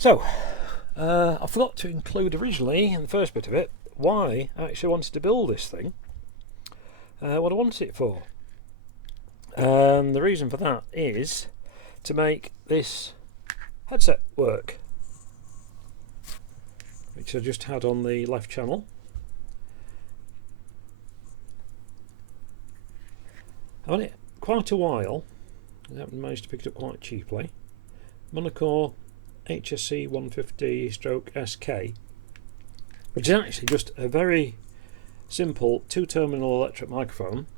So, I forgot to include originally in the first bit of it why I actually wanted to build this thing, what I wanted it for. And the reason for that is to make this headset work, which I just had on the left channel. I've had it quite a while. I haven't managed to pick it up quite cheaply. Monacor HSC 150/SK, which is actually just a very simple two-terminal Electret microphone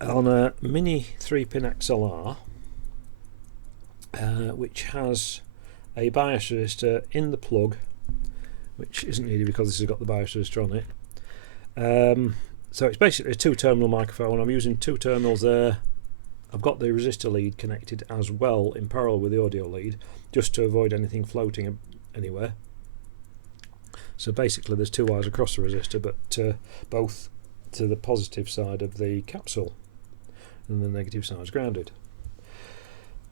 on a mini 3-pin XLR, which has a bias resistor in the plug, which isn't needed because this has got the bias resistor on it. So it's basically a two-terminal microphone. I'm using two terminals there. I've got the resistor lead connected as well in parallel with the audio lead, just to avoid anything floating anywhere. So basically there's two wires across the resistor, but both to the positive side of the capsule, and the negative side is grounded.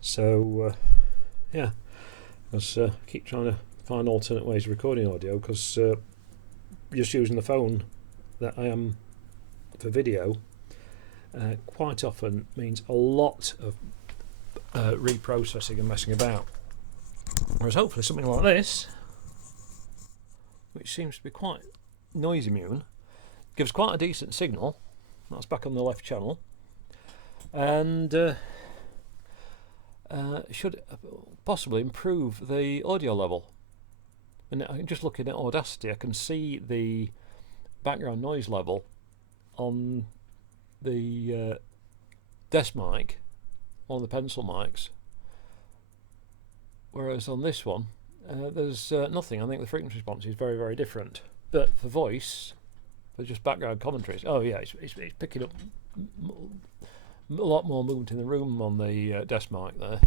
So yeah, I keep trying to find alternate ways of recording audio, because just using the phone that I am for video quite often means a lot of reprocessing and messing about. Whereas hopefully something like this, which seems to be quite noise immune, gives quite a decent signal. That's back on the left channel, and should possibly improve the audio level. And just looking at Audacity, I can see the background noise level on the desk mic, on the pencil mics, whereas on this one there's nothing. I think the frequency response is very, very different. But for voice, for just background commentaries, oh yeah, it's picking up a lot more movement in the room on the desk mic there.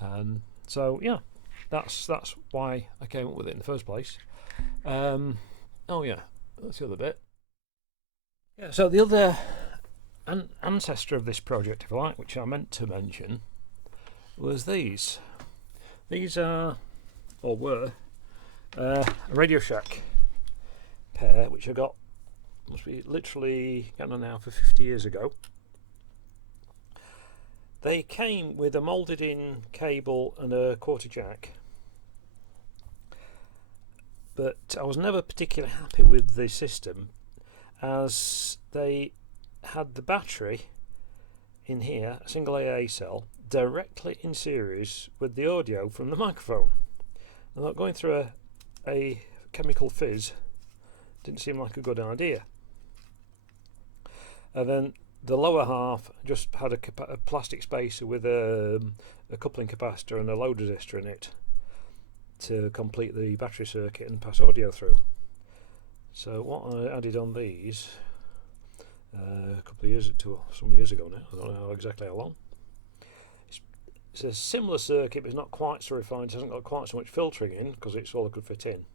And so yeah, that's why I came up with it in the first place. Oh yeah, that's the other bit. Yeah, so the other ancestor of this project, if you like, which I meant to mention, was these. These are, or were, a Radio Shack pair, which I got, must be literally getting on now for 50 years ago. They came with a moulded in cable and a quarter jack, but I was never particularly happy with the system, as they had the battery in here, a single AA cell, directly in series with the audio from the microphone. I thought going through a chemical fizz didn't seem like a good idea. And then the lower half just had a plastic spacer with a coupling capacitor and a load resistor in it to complete the battery circuit and pass audio through. So what I added on these a couple of years, some years ago now, I don't know exactly how long. It's a similar circuit, but it's not quite so refined. It hasn't got quite so much filtering in, because it's all I could fit in.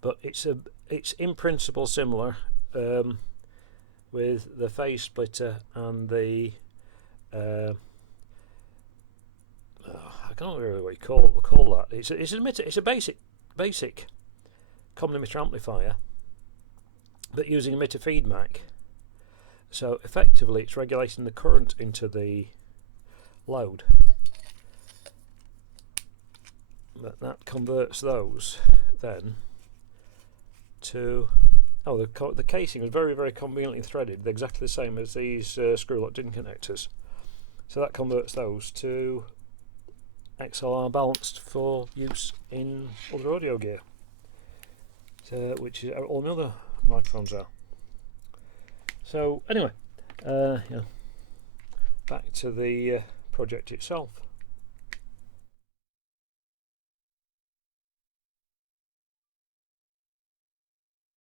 But it's in principle similar, with the phase splitter and the I can't really what you call that. It's a basic common emitter amplifier, but using emitter feedback. So effectively it's regulating the current into the load, but that converts those then to, the casing was very, very conveniently threaded, exactly the same as these screw locked in connectors. So that converts those to XLR balanced for use in other audio gear, which is all the other microphones are. So anyway, yeah, back to the project itself.